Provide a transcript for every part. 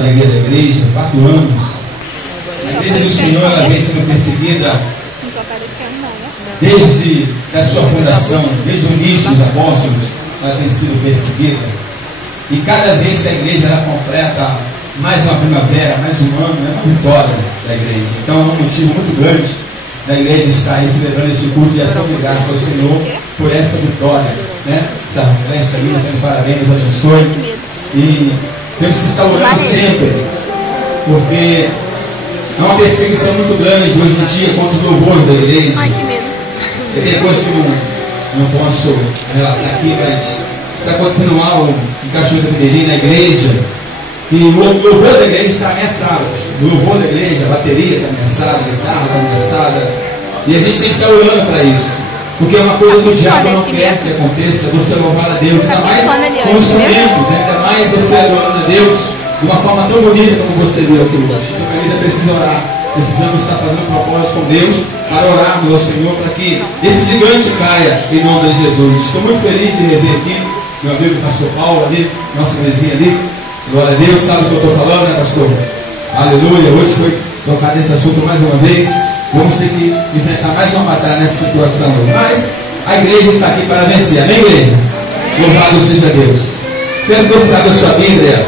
alegria da igreja, 4 anos. A igreja do Senhor ela vem sendo perseguida desde a sua fundação, desde o início dos apóstolos, ela tem sido perseguida. E cada vez que a igreja ela completa mais uma primavera, mais um ano, é uma vitória da igreja. Então é um motivo muito grande da igreja estar aí celebrando este culto de ação de graças ao Senhor por essa vitória, né? Essa festa aí, dando parabéns, Deus abençoe. E temos que estar orando sempre, porque é uma perseguição muito grande hoje em dia contra os louvores da igreja. Tem coisas que não posso relatar aqui, mas está acontecendo algo em Cachoeira do Mirim, na igreja, e o louvor da igreja está ameaçado. O louvor da igreja, a bateria está ameaçada, a guitarra está ameaçada, e a gente tem que estar orando para isso, porque é uma coisa que o diabo não quer que aconteça, você louvar a Deus, ainda mais com o instrumento, né? Ainda mais você adorando a Deus de uma forma tão bonita como você viu aqui hoje. Então a igreja precisa orar, precisamos estar fazendo propósito com Deus, para orarmos ao Senhor, para que esse gigante caia em nome de Jesus. Estou muito feliz de rever aqui meu amigo pastor Paulo ali, nosso vizinho ali. Glória a Deus, sabe o que eu estou falando, né, pastor? Aleluia, hoje foi tocado esse assunto mais uma vez. Vamos ter que enfrentar mais uma batalha nessa situação. Mas a igreja está aqui para vencer, amém, igreja? Louvado seja Deus. Quero que você abra a sua Bíblia.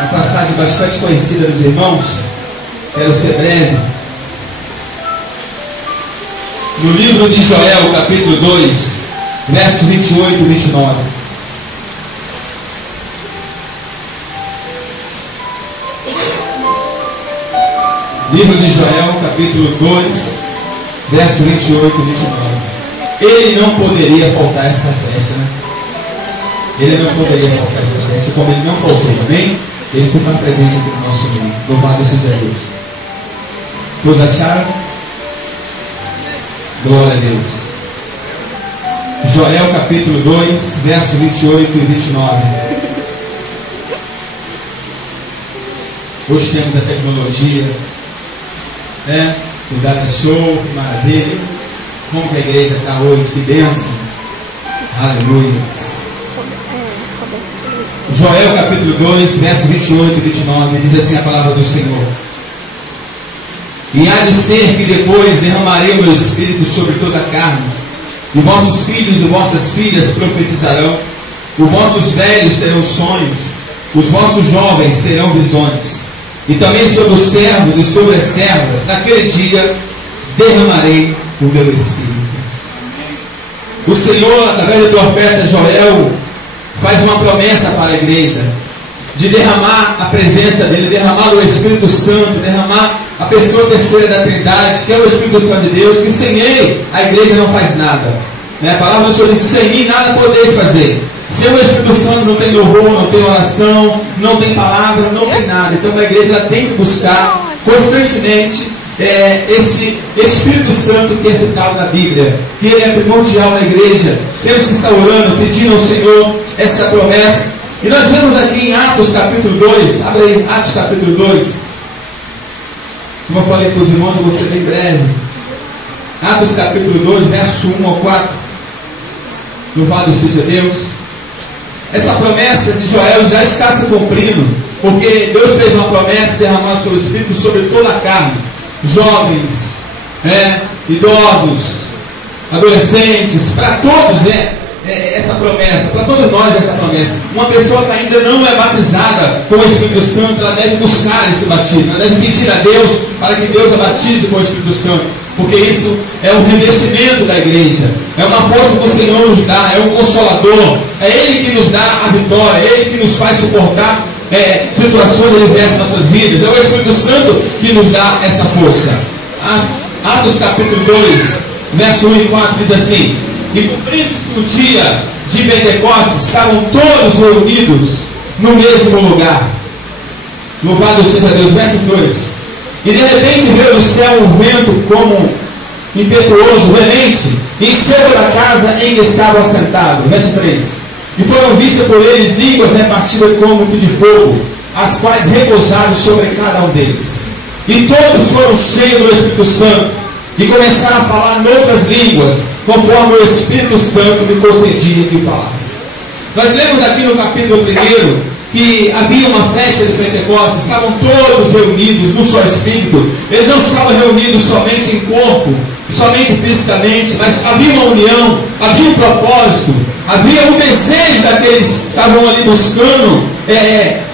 Uma passagem bastante conhecida dos irmãos. Quero ser breve. No livro de Joel, capítulo 2, versos 28 e 29. Livro de Joel, capítulo 2, verso 28 e 29. Ele não poderia faltar essa festa, né? Ele não poderia faltar essa festa, como ele não faltou, amém? Ele se faz presente aqui no nosso meio. Louvado seja Deus. Todos acharam? Glória a Deus. Joel capítulo 2, verso 28 e 29. Hoje temos a tecnologia, né? O data show, que maravilha. Como que a igreja está hoje, que bênção. Aleluia. Joel capítulo 2, verso 28 e 29, diz assim a palavra do Senhor: e há de ser que depois derramarei o meu espírito sobre toda a carne, e vossos filhos e vossas filhas profetizarão, os vossos velhos terão sonhos, os vossos jovens terão visões, e também sobre os servos e sobre as servas, naquele dia derramarei o meu espírito. O Senhor, através do profeta Joel, faz uma promessa para a igreja, de derramar a presença dele, derramar o Espírito Santo, derramar a pessoa terceira da Trindade, que é o Espírito Santo de Deus, que sem ele a igreja não faz nada. A palavra do Senhor diz: sem mim nada podeis fazer. Sem o Espírito Santo não tem louvor, não tem oração, não tem palavra, não tem nada. Então a igreja ela tem que buscar constantemente esse Espírito Santo que é citado na Bíblia, que ele é primordial na igreja. Temos que estar orando, pedindo ao Senhor essa promessa. E nós vemos aqui em Atos capítulo 2, abre aí, Atos capítulo 2. Como eu falei para os irmãos, eu vou ser bem breve. Atos capítulo 2, verso 1 ao 4. Louvado seja Deus. Essa promessa de Joel já está se cumprindo, porque Deus fez uma promessa de derramar o seu Espírito sobre toda a carne. Jovens, idosos, adolescentes, para todos, essa promessa, para todos nós essa promessa. Uma pessoa que ainda não é batizada com o Espírito Santo, ela deve buscar esse batismo, ela deve pedir a Deus para que Deus a batize com o Espírito Santo, porque isso é um revestimento da igreja, é uma força que o Senhor nos dá, é um consolador, é Ele que nos dá a vitória, é Ele que nos faz suportar situações adversas nas nossas vidas, é o Espírito Santo que nos dá essa força. Atos capítulo 2, verso 1 e 4 diz assim: e cumprindo-se o dia de Pentecostes, estavam todos reunidos no mesmo lugar. Louvado seja Deus. Verso 2: e de repente veio do céu um vento como impetuoso, veemente, e encheu da casa em que estavam assentados. Verso 3: e foram vistas por eles línguas repartidas como de fogo, as quais repousaram sobre cada um deles. E todos foram cheios do Espírito Santo, e começaram a falar noutras línguas, conforme o Espírito Santo me concedia que falasse. Nós lemos aqui no capítulo 1 que havia uma festa de Pentecostes, estavam todos reunidos no só Espírito. Eles não estavam reunidos somente em corpo, somente fisicamente, mas havia uma união, havia um propósito, havia um desejo daqueles que estavam ali buscando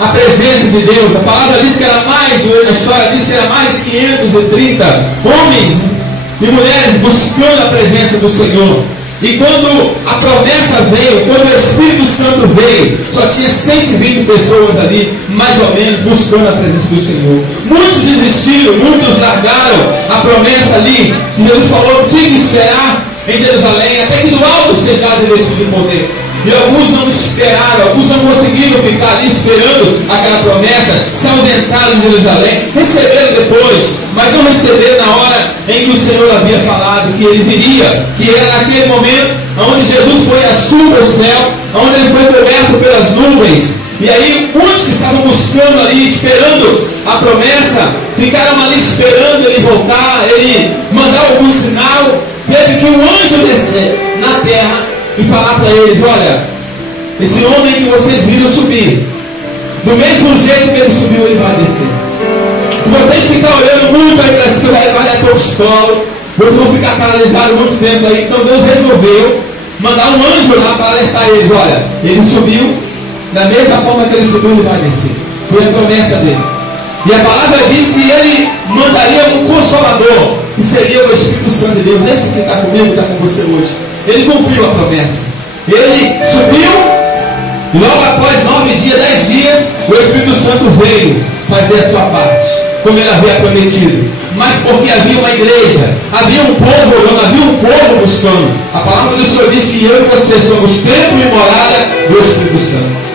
a presença de Deus. A palavra diz que era mais, a história diz que era mais de 530 homens e mulheres buscando a presença do Senhor. E quando a promessa veio, quando o Espírito Santo veio, só tinha 120 pessoas ali, mais ou menos, buscando a presença do Senhor. Muitos desistiram, muitos largaram a promessa ali, que Jesus falou que tinha que esperar em Jerusalém, até que do alto seja revestido de poder. E alguns não esperaram, alguns não conseguiram ficar ali esperando aquela promessa, se ausentaram de Jerusalém, receberam depois, mas não receberam na hora em que o Senhor havia falado que ele viria, que era naquele momento onde Jesus foi assunto ao céu, onde ele foi coberto pelas nuvens. E aí muitos que estavam buscando ali, esperando a promessa, ficaram ali esperando ele voltar, ele mandar algum sinal. Teve que um anjo descer na terra e falar para eles: olha, esse homem que vocês viram subir, do mesmo jeito que ele subiu, ele vai descer. Se vocês ficarem olhando muito aí para cima, vai dar colo, vocês vão ficar paralisados muito tempo aí. Então Deus resolveu mandar um anjo lá para alertar eles: olha, ele subiu, da mesma forma que ele subiu, ele vai descer. Foi a promessa dele. E a palavra diz que ele mandaria um consolador, que seria o Espírito Santo de Deus. Esse que está comigo, está com você hoje. Ele cumpriu a promessa. Ele subiu, e logo após 9 dias, 10 dias, o Espírito Santo veio fazer a sua parte, como ele havia prometido. Mas porque havia uma igreja, havia um povo orando, havia um povo buscando. A palavra do Senhor diz que eu e você somos templo e morada do Espírito Santo.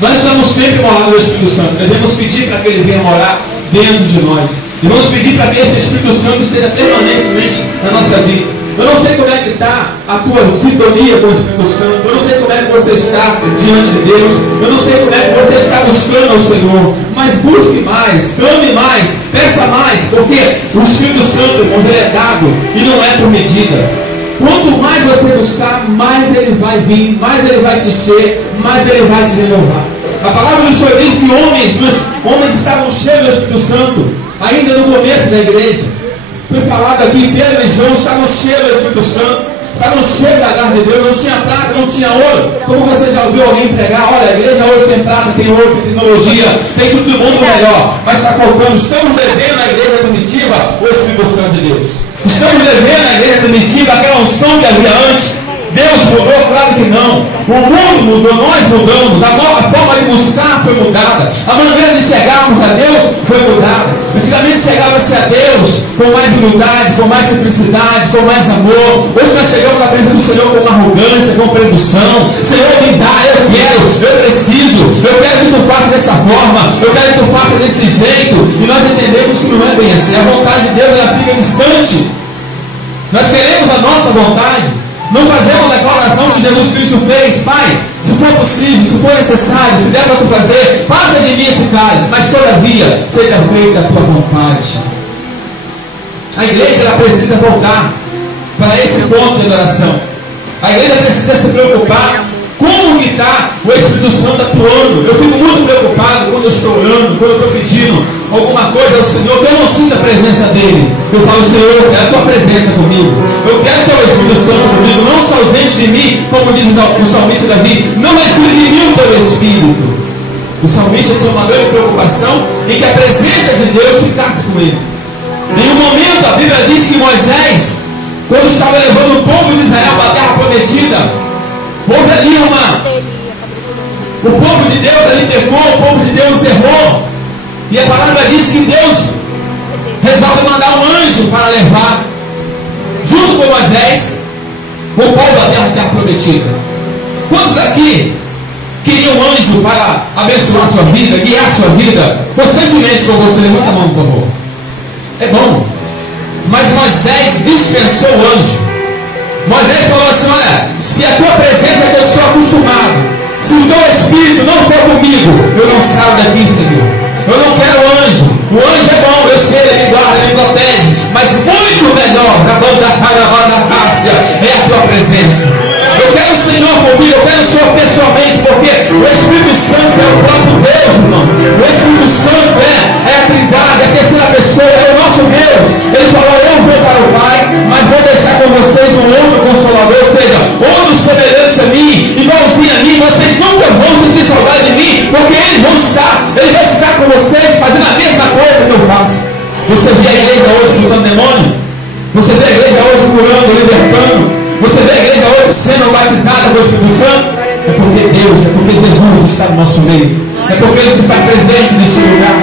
Nós somos templo e morada do Espírito Santo. Devemos pedir para que ele venha morar dentro de nós. E vamos pedir para que esse Espírito Santo esteja permanentemente na nossa vida. Eu não sei como é que está a tua sintonia com o Espírito Santo. Eu não sei como é que você está diante de Deus. Eu não sei como é que você está buscando ao Senhor. Mas busque mais, clame mais, peça mais. Porque o Espírito Santo, irmãos, ele é dado e não é por medida. Quanto mais você buscar, mais ele vai vir, mais ele vai te encher, mais ele vai te renovar. A palavra do Senhor diz que homens estavam cheios do Espírito Santo, ainda no começo da igreja. Foi falado aqui, Pedro e João estavam cheios do Espírito Santo, estavam cheios da graça de Deus, não tinha prata, não tinha ouro. Como você já ouviu alguém pregar: olha, a igreja hoje tem prata, tem ouro, tem tecnologia, tem tudo do mundo melhor, mas está faltando. Estamos devendo na igreja primitiva o Espírito Santo de Deus. Estamos devendo na igreja primitiva aquela unção que havia antes. Deus mudou? Claro que não. O mundo mudou, nós mudamos. A forma de buscar foi mudada. A maneira de chegarmos a Deus foi mudada. Antigamente chegava-se a Deus com mais humildade, com mais simplicidade, com mais amor. Hoje nós chegamos na presença do Senhor com uma arrogância, com presunção. Senhor, me dá, eu quero, eu preciso, eu quero que tu faça dessa forma, eu quero que tu faça desse jeito. E nós entendemos que não é bem assim. A vontade de Deus, ela fica distante. Nós queremos a nossa vontade. Não fazemos a declaração que Jesus Cristo fez: Pai, se for possível, se for necessário, se der para tu fazer, passa de mim esse cálice, mas todavia seja feita a tua vontade. A igreja, ela precisa voltar para esse ponto de adoração. A igreja precisa se preocupar como que está o Espírito Santo atuando. Eu fico muito preocupado quando eu estou orando, quando eu estou pedindo alguma coisa ao Senhor, que eu não sinto a presença dele. Eu falo: Senhor, eu quero a tua presença comigo. Eu quero teu Espírito Santo comigo. Não só ausente de mim, como diz o salmista Davi, não retire de mim o teu Espírito. O salmista tinha uma grande preocupação em que a presença de Deus ficasse com ele. Em um momento, a Bíblia diz que Moisés, quando estava levando o povo de Israel para a terra prometida, houve ali o povo de Deus ali pecou, o povo de Deus errou. E a palavra diz que Deus resolve mandar um anjo para levar, junto com Moisés, o povo da terra prometida. Quantos aqui queriam um anjo para abençoar a sua vida, guiar a sua vida constantemente com você? Levanta a mão, por favor. É bom. Mas Moisés dispensou o anjo. Moisés falou assim: olha, se a tua presença que eu estou acostumado, se o teu Espírito não for comigo, eu não saio daqui, Senhor. Eu não quero anjo. O anjo é bom, eu sei, ele me guarda, ele me protege, mas muito melhor é a tua presença. Eu quero o Senhor comigo, eu quero o Senhor pessoalmente, porque o Espírito Santo é o próprio Deus, irmão. O Espírito Santo é a Trindade, é a terceira pessoa, é o nosso Deus. Ele falou, eu vou para o Pai, mas vou deixar com vocês um outro Consolador, ou seja, outro semelhante a mim, igualzinho a mim. Vocês nunca vão sentir saudade de mim, porque Ele vai estar com vocês, fazendo a mesma coisa que eu faço. Você vê a igreja hoje expulsando demônio? Você vê a igreja hoje curando, libertando? Você vê a igreja hoje sendo batizada com o Espírito Santo? É porque Deus, é porque Jesus está no nosso meio. É porque Ele se faz presente nesse lugar.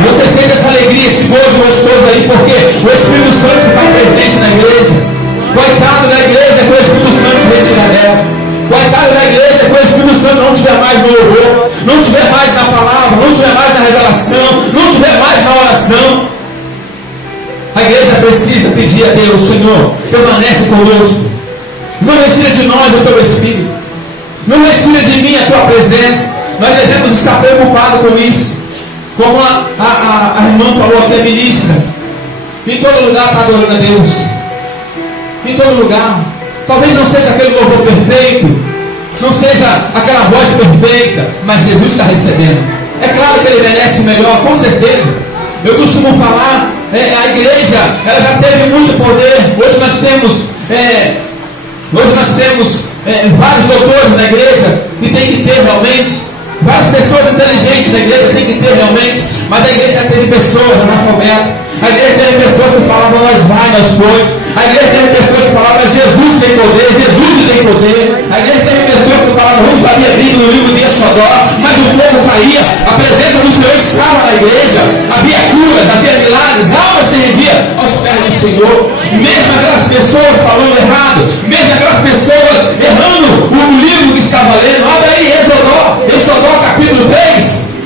Você sente essa alegria, esse gozo gostoso aí, porque o Espírito Santo se faz presente na igreja. Coitado da igreja que o Espírito Santo se retira dela. Coitado da igreja que o Espírito Santo não estiver mais no louvor, não estiver mais na palavra, não estiver mais na revelação, não estiver mais na oração. A igreja precisa pedir a Deus, Senhor, permanece conosco. Não retira de nós o teu Espírito. Não retira de mim a tua presença. Nós devemos estar preocupados com isso. Como a irmã falou até, ministra, em todo lugar está adorando a Deus. Em todo lugar. Talvez não seja aquele louvor perfeito, não seja aquela voz perfeita, mas Jesus está recebendo. É claro que Ele merece o melhor, com certeza. Eu costumo falar, a igreja ela já teve muito poder. Hoje nós temos vários doutores na igreja, e tem que ter realmente. Várias pessoas inteligentes na igreja tem que ter realmente. Mas a igreja já teve pessoas analfabetas. A igreja teve pessoas que falavam nós vai, nós foi. A igreja teve pessoas que falavam Jesus tem poder, Jesus tem poder. A igreja teve pessoas que falavam vamos abrir a Bíblia no livro de Exodó, mas o fogo caía, a presença do Senhor estava na igreja, havia curas, havia milagres, a alma se rendia aos pés do Senhor. Mesmo aquelas pessoas falando errado, mesmo aquelas pessoas errando o livro que estava lendo, abre aí Exodó capítulo 3.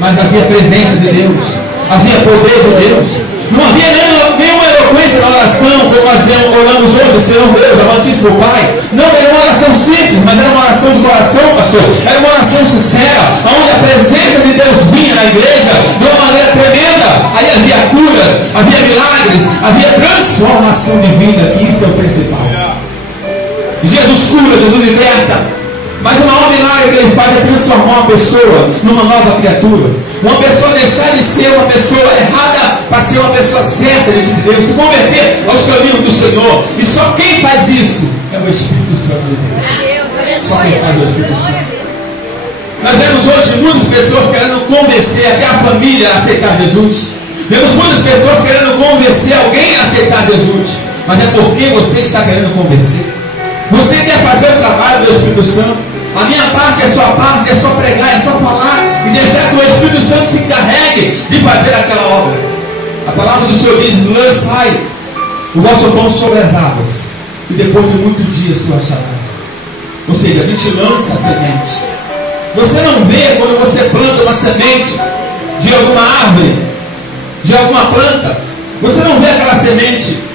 Mas havia presença de Deus, havia poder de Deus. Não havia nenhuma eloquência na oração, como nós oramos hoje, Senhor Deus, amantíssimo Pai. Não, era uma oração simples, mas era uma oração de coração, pastor. Era uma oração sincera, onde a presença de Deus vinha na igreja de uma maneira tremenda. Aí havia curas, havia milagres, havia transformação de vida, que isso é o principal. Jesus cura, Jesus liberta. Mas o maior milagre que Ele faz é transformar uma pessoa numa nova criatura. Uma pessoa deixar de ser uma pessoa errada para ser uma pessoa certa diante de Deus, se converter aos caminhos do Senhor. E só quem faz isso é o Espírito Santo de Deus. Só quem faz é o Espírito Santo. Nós vemos hoje muitas pessoas querendo convencer até a família a aceitar Jesus. Vemos muitas pessoas querendo convencer alguém a aceitar Jesus. Mas é porque você está querendo convencer. Você quer fazer o trabalho do Espírito Santo. A minha parte é a sua parte, é só pregar, é só falar e deixar que o Espírito Santo se encarregue de fazer aquela obra. A palavra do Senhor diz: lançai o vosso pão sobre as águas, e depois de muitos dias tu acharás. Ou seja, a gente lança a semente. Você não vê quando você planta uma semente de alguma árvore, de alguma planta, você não vê aquela semente.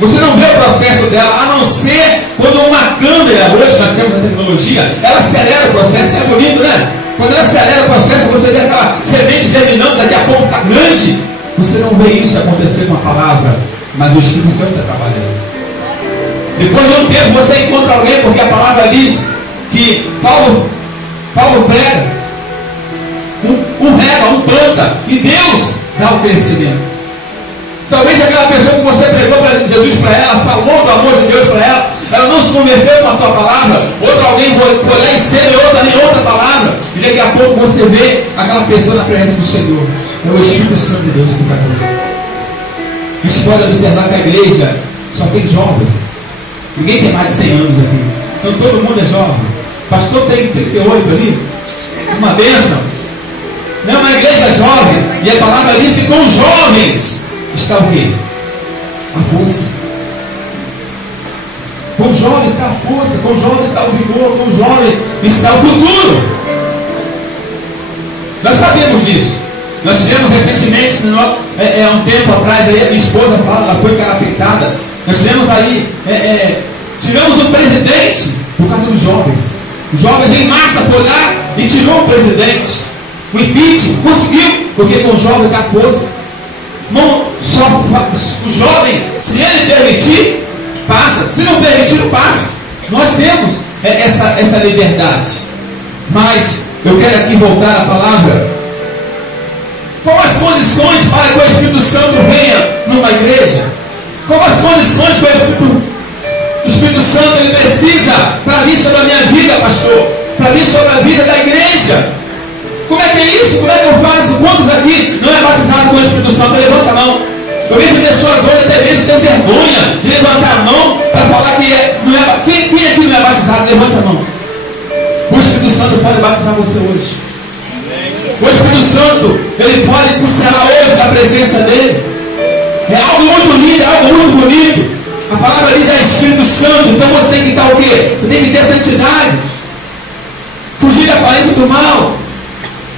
Você não vê o processo dela, a não ser quando uma câmera, hoje nós temos a tecnologia, ela acelera o processo, é bonito, né? Quando ela acelera o processo, você vê aquela semente germinando, daqui a pouco está grande. Você não vê isso acontecer com a palavra, mas o Espírito Santo está trabalhando. Depois de um tempo você encontra alguém, porque a palavra diz que Paulo prega, um rega, um planta, e Deus dá o crescimento. Talvez aquela pessoa que você pregou para Jesus para ela, falou do amor de Deus para ela não se converteu com a tua palavra, outro alguém foi lá e semeou também outra palavra, e daqui a pouco você vê aquela pessoa na presença do Senhor. É o Espírito Santo de Deus que está aqui. A gente pode observar que a igreja só tem jovens. Ninguém tem mais de 100 anos aqui. Então todo mundo é jovem. Pastor tem 38 ali. Uma bênção. Não é uma igreja jovem. E a palavra diz que com jovens está o quê? A força. Com o jovem está a força, com o jovem está o vigor, com o jovem está o futuro. Nós sabemos disso. Nós tivemos recentemente, há um tempo atrás, aí, a minha esposa fala, ela foi carapitada. Nós tivemos aí, tivemos um presidente por causa dos jovens. Os jovens em massa foram lá e tirou o presidente. O impeachment conseguiu, porque com o jovem está a força. Não, só o jovem, se ele permitir, passa. Se não permitir, não passa. Nós temos essa liberdade. Mas Eu quero aqui voltar à palavra. Quais as condições para que o Espírito Santo venha numa igreja? Quais as condições que o Espírito Santo ele precisa para vir sobre a minha vida, pastor? Para vir sobre a vida da igreja? Como é que é isso? Como é que eu faço? Quantos aqui não é batizado com o Espírito Santo? Levanta a mão. Eu vejo pessoas hoje até mesmo ter vergonha de levantar a mão para falar que não é. Quem aqui não é batizado? Levante a mão. O Espírito Santo pode batizar você hoje. O Espírito Santo, ele pode te selar hoje da presença dele. É algo muito lindo, é algo muito bonito. A palavra diz é Espírito Santo, então você tem que estar o quê? Você tem que ter santidade. Fugir da aparência do mal.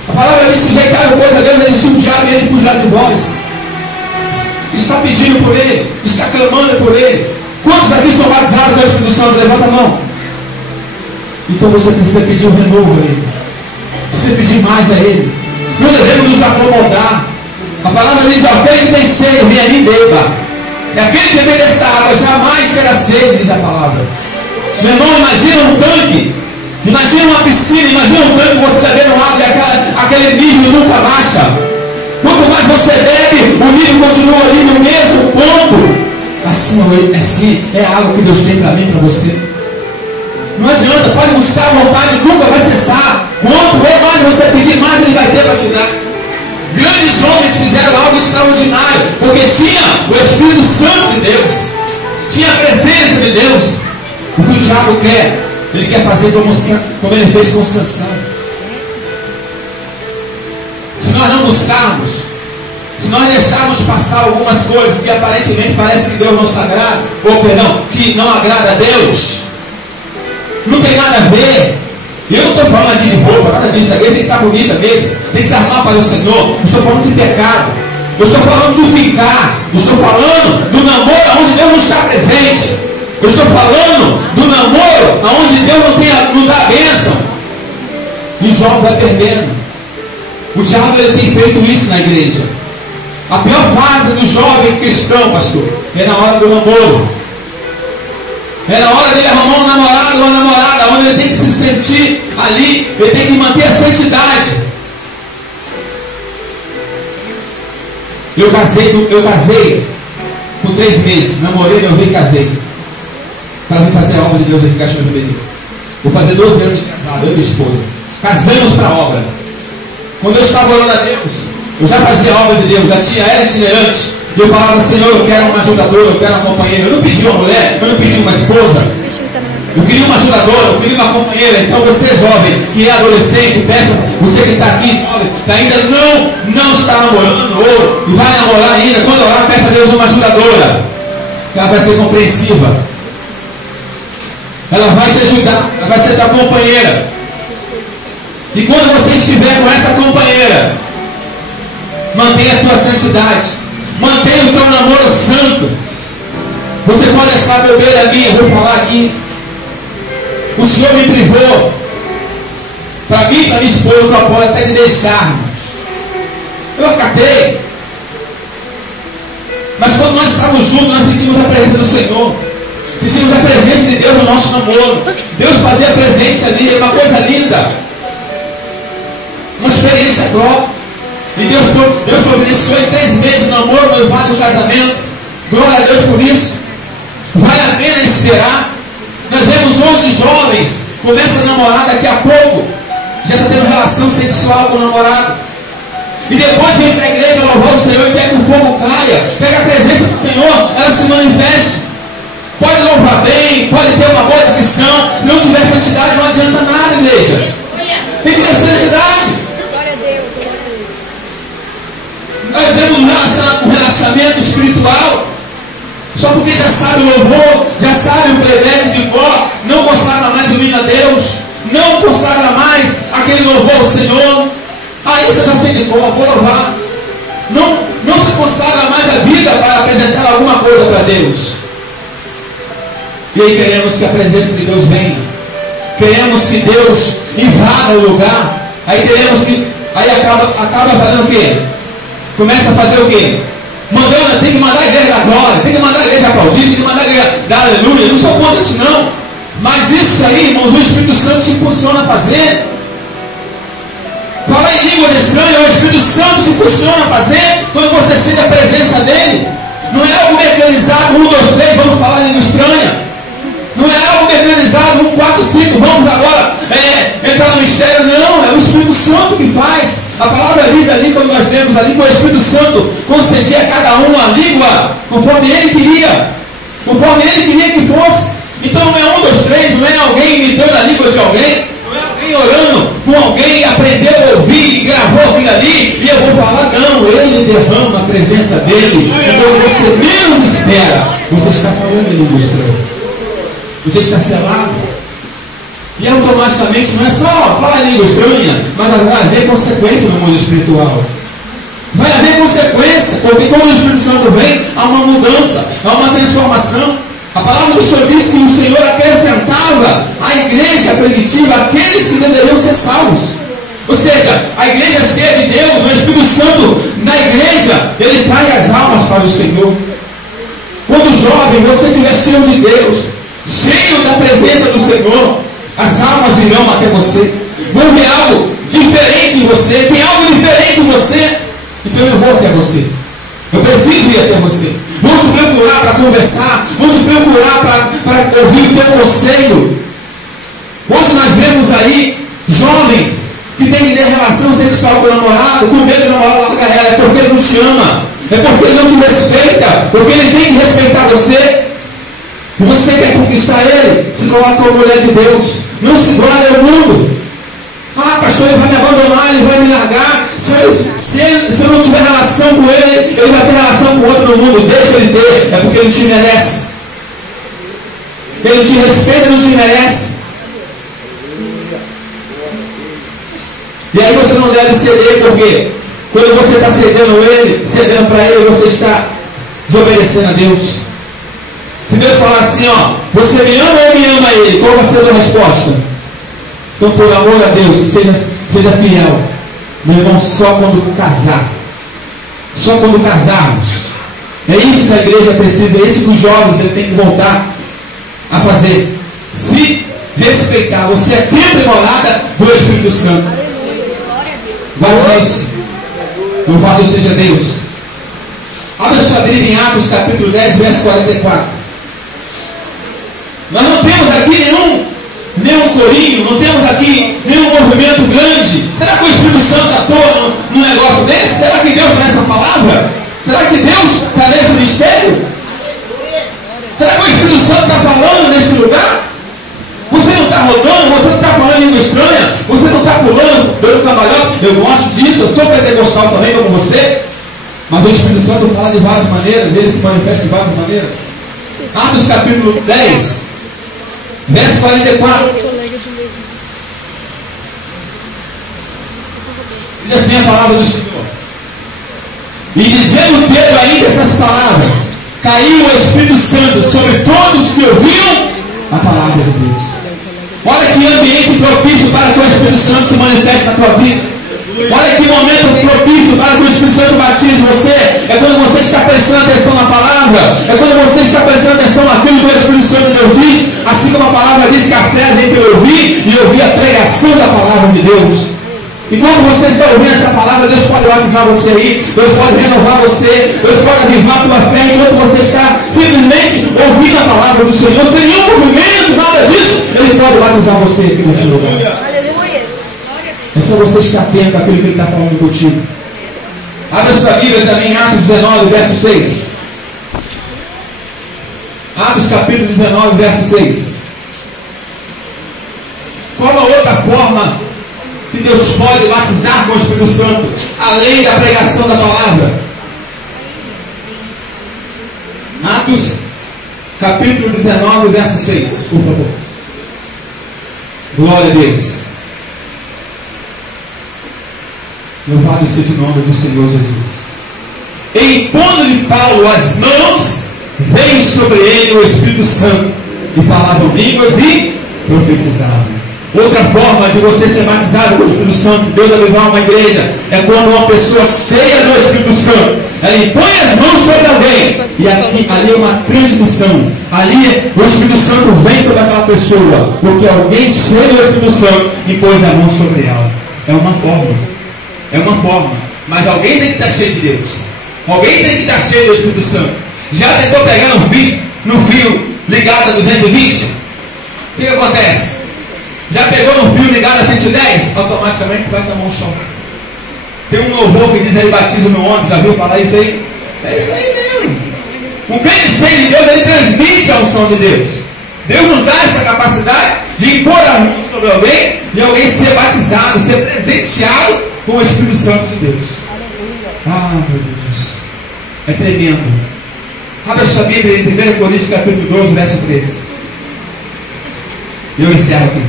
A palavra diz sujeitar o coisa a Deus, existe um diabo e ele fugirá de vós. Está pedindo por ele, está clamando por ele. Quantos aqui são batizados pelo Espírito Santo? Levanta a mão. Então você precisa pedir um renovo a ele. Precisa pedir mais a ele. Não devemos nos acomodar. A palavra diz: aquele que tem sede, vem ali e beba. E aquele que beber desta água jamais terá sede, diz a palavra. Meu irmão, imagina um tanque. Imagina uma piscina, imagina um tanque, você bebendo água e aquele nível nunca baixa. Quanto mais você bebe, o nível continua ali no mesmo ponto. Assim é a água que Deus tem para mim e para você. Não adianta, pode buscar a vontade, nunca vai cessar. Quanto mais você pedir, mais ele vai ter para te dar. Grandes homens fizeram algo extraordinário, porque tinha o Espírito Santo de Deus, tinha a presença de Deus. O que o diabo quer, ele quer fazer como ele fez com Sansão. Se nós não buscarmos, se nós deixarmos passar algumas coisas que aparentemente parece que Deus não está agrada, ou perdão, que não agrada a Deus, não tem nada a ver. Eu não estou falando aqui de roupa, nada disso. A igreja tem que estar bonita mesmo, tem que se armar para o Senhor. Eu estou falando de pecado, eu estou falando do ficar, eu estou falando do namoro onde Deus não está presente, eu estou falando do namoro onde Deus não dá a bênção. E o jovem vai perdendo. O diabo ele tem feito isso na igreja. A pior fase do jovem cristão, pastor, é na hora do namoro. É na hora dele arrumar um namorado ou uma namorada, onde ele tem que se sentir ali, ele tem que manter a santidade. Eu casei por 3 meses, namorei, noivei e casei. Para vir fazer a obra de Deus aqui em Cachoeira do Benito. Vou fazer 12 anos de casado, eu e minha esposa. Casamos para a obra. Quando eu estava orando a Deus, eu já fazia a obra de Deus, era itinerante. E eu falava: Senhor, eu quero uma ajudadora, eu quero uma companheira. Eu não pedi uma mulher, eu não pedi uma esposa. Eu queria uma ajudadora, eu queria uma companheira. Então você, jovem, que é adolescente, peça, você que está aqui, jovem, que ainda não está namorando, ou vai namorar ainda, quando orar, peça a Deus uma ajudadora. Ela vai ser compreensiva. Ela vai te ajudar, ela vai ser tua companheira. E quando você estiver com essa companheira, mantenha a tua santidade. Mantenha o teu namoro santo. Você pode achar bobeira a mim, eu vou falar aqui. O Senhor me privou. Para mim e para minha esposa, o propósito até de deixarmos. Eu acatei. Mas quando nós estávamos juntos, nós sentimos a presença do Senhor. Sentimos a presença de Deus no nosso namoro. Deus fazia presente ali, uma coisa linda. Uma experiência própria. E Deus providenciou em 3 meses de namoro, noivado e casamento. Glória a Deus por isso. Vale a pena esperar. Nós vemos hoje jovens, começam a namorar, daqui a pouco já está tendo relação sexual com o namorado. E depois vem para a igreja louvar o Senhor e quer que o fogo caia. Pega a presença do Senhor, ela se manifeste. Pode louvar bem, pode ter uma boa dicção. Se não tiver santidade, não adianta nada, igreja. Tem que ter santidade. Nós vemos um relaxamento espiritual, só porque já sabe o louvor, já sabe o playback de vó, não consagra mais o hino a Deus, não consagra mais aquele louvor ao Senhor. Aí você já sente como, vou louvar. Não se consagra mais a vida para apresentar alguma coisa para Deus. E aí queremos que a presença de Deus venha, queremos que Deus invada o lugar. Aí queremos que, aí acaba fazendo o quê? Começa a fazer o quê? Mandando, tem que mandar a igreja da glória, tem que mandar a igreja aplaudir, tem que mandar a igreja dar aleluia. Eu não sou contra isso não. Mas isso aí, irmãos, o Espírito Santo se impulsiona a fazer. estranha, o Espírito Santo se funciona a fazer quando você sente a presença dele. Não é algo mecanizado, 1, 2, 3, vamos falar em língua estranha. Não é algo mecanizado, 1, 4, 5, vamos agora entrar no mistério. Não, é o Espírito Santo que faz. A palavra diz ali, quando nós lemos ali, que o Espírito Santo concedia a cada um a língua conforme ele queria. Conforme ele queria que fosse. Então não é 1, 2, 3, não é alguém imitando a língua de alguém. Não é alguém orando com alguém e aprendeu a ouvir e gravou aquilo ali e eu vou falar. Não, ele derrama a presença dele. E quando você menos espera, você está falando em língua estranha. Você está selado. E automaticamente não é só falar em língua estranha, mas vai haver consequência no mundo espiritual. Vai haver consequência, porque quando o Espírito Santo vem, há uma mudança, há uma transformação. A palavra do Senhor diz que o Senhor acrescentava à igreja primitiva aqueles que deveriam ser salvos. Ou seja, a igreja cheia de Deus, o Espírito Santo na igreja, ele traz as almas para o Senhor. Quando jovem, você estiver cheio de Deus, cheio da presença do Senhor, as almas virão até você. Vão ver algo diferente em você. Tem algo diferente em você. Então eu vou até você. Eu preciso ir até você. Vou te procurar para conversar. Vou te procurar para ouvir o teu conselho. Hoje nós vemos aí jovens que têm que ter relação sexual com o namorado, com medo do namorado largar ela. É porque ele não te ama. É porque ele não te respeita. Porque ele tem que respeitar você. Você quer conquistar ele? Se coloca como mulher de Deus. Não se guarda no mundo. Ah, pastor, ele vai me abandonar, ele vai me largar. Se eu não tiver relação com ele, ele vai ter relação com outro no mundo. Deixa ele ter, é porque ele te merece. Ele te respeita e não te merece. E aí você não deve ceder, porque quando você está cedendo para ele, você está desobedecendo a Deus. Se Deus falar assim, ó, você me ama ou me ama ele? Qual vai ser a sua resposta? Então, por amor a Deus, seja fiel. Meu irmão, só quando casar. Só quando casarmos. É isso que a igreja precisa, é isso que os jovens têm que voltar a fazer. Se respeitar. Você é templo e morada do Espírito Santo. Guarde isso. Louvado seja Deus. Abra sua Bíblia em Atos capítulo 10, verso 44. Nós não temos aqui nenhum corinho, não temos aqui nenhum movimento grande. Será que o Espírito Santo atua num negócio desse? Será que Deus está nessa palavra? Será que Deus está nesse mistério? Será que o Espírito Santo está falando nesse lugar? Você não está rodando, você não está falando língua estranha, você não está pulando, dando cambalhão. Eu gosto disso, eu sou pentecostal também como você. Mas o Espírito Santo fala de várias maneiras, ele se manifesta de várias maneiras. Atos capítulo 10, verso 44. Diz assim a palavra do Senhor. E dizendo Pedro ainda essas palavras, caiu o Espírito Santo sobre todos que ouviam a palavra de Deus. Olha que ambiente propício para que o Espírito Santo se manifeste na tua vida. Olha que momento propício para que o Espírito Santo batize você. É quando você está prestando atenção na palavra. É quando você está prestando atenção naquilo que o Espírito Santo Deus diz. Assim como a palavra diz que a fé vem pelo ouvir e ouvir a pregação da palavra de Deus. Enquanto você está ouvindo essa palavra, Deus pode batizar você aí. Deus pode renovar você. Deus pode avivar a tua fé. Enquanto você está simplesmente ouvindo a palavra do Senhor, sem nenhum movimento, nada disso, Ele pode batizar você aqui nesse lugar. É só você estar atento àquilo que Ele está falando contigo. Abra sua Bíblia também em Atos 19, verso 6. Atos capítulo 19, verso 6. Qual a outra forma que Deus pode batizar com o Espírito Santo, além da pregação da palavra? Atos capítulo 19, verso 6, por favor. Glória a Deus. Louvado seja o nome do Senhor Jesus. E impondo-lhe Paulo as mãos, veio sobre ele o Espírito Santo, e falavam línguas e profetizavam. Outra forma de você ser batizado com o Espírito Santo, Deus avivar uma igreja, é quando uma pessoa cheia do Espírito Santo, ela impõe as mãos sobre alguém, e ali é uma transmissão. Ali o Espírito Santo vem sobre aquela pessoa, porque alguém cheio do Espírito Santo impôs a mão sobre ela. É uma forma. É uma forma. Mas alguém tem que estar cheio de Deus. Alguém tem que estar cheio do Espírito Santo. Já tentou pegar no fio ligado a 220? O que acontece? Já pegou no fio ligado a 110? Automaticamente vai tomar um choque. Tem um louvor que diz aí, batiza no ônibus. Já viu falar isso aí? É isso aí mesmo. Um crente cheio de Deus, ele transmite a unção de Deus. Deus nos dá essa capacidade de impor a mão sobre alguém e alguém ser batizado, ser presenteado com o Espírito Santo de Deus. Ah, meu Deus. É tremendo. Abra sua Bíblia em 1 Coríntios capítulo 12, verso 13. Eu encerro aqui.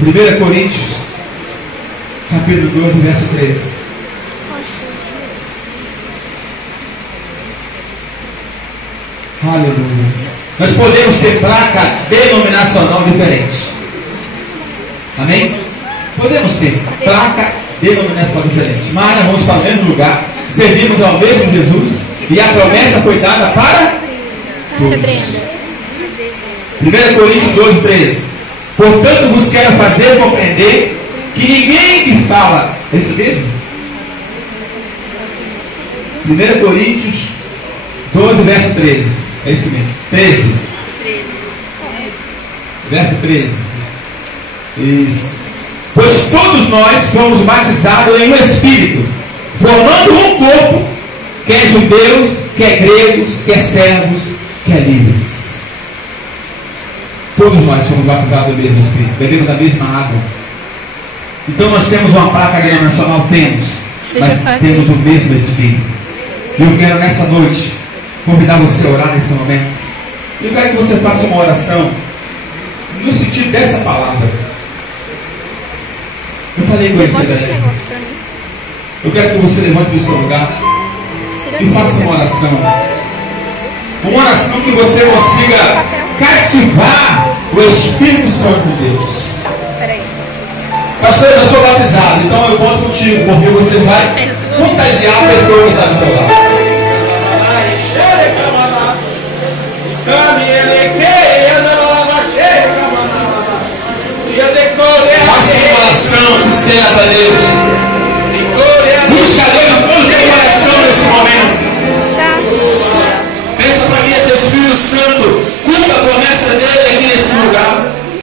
1 Coríntios capítulo 12, verso 13. Aleluia. Nós podemos ter placa denominacional diferente. Amém? Podemos ter placa denominacional diferente. Mas nós vamos para o mesmo lugar, servimos ao mesmo Jesus e a promessa foi dada para todos. 1 Coríntios 12, 13. Portanto vos quero fazer compreender que ninguém que fala. É isso mesmo? 1 Coríntios 12, verso 13. É isso mesmo. 13. Verso 13. Isso. Pois todos nós fomos batizados em um Espírito, formando um corpo, quer judeus, quer gregos, quer servos, quer livres. Todos nós fomos batizados no mesmo Espírito, bebemos da mesma água. Então nós temos uma placa denominacional, temos, mas temos o mesmo Espírito. E eu quero nessa noite convidar você a orar nesse momento. Eu quero que você faça uma oração no sentido dessa palavra. Eu falei com esse velho. Eu quero que você levante do seu lugar e faça uma oração. Uma oração que você consiga cativar o Espírito Santo de Deus. Pastor, eu sou batizado, então eu conto contigo, porque você vai contagiar a pessoa que está do teu lado.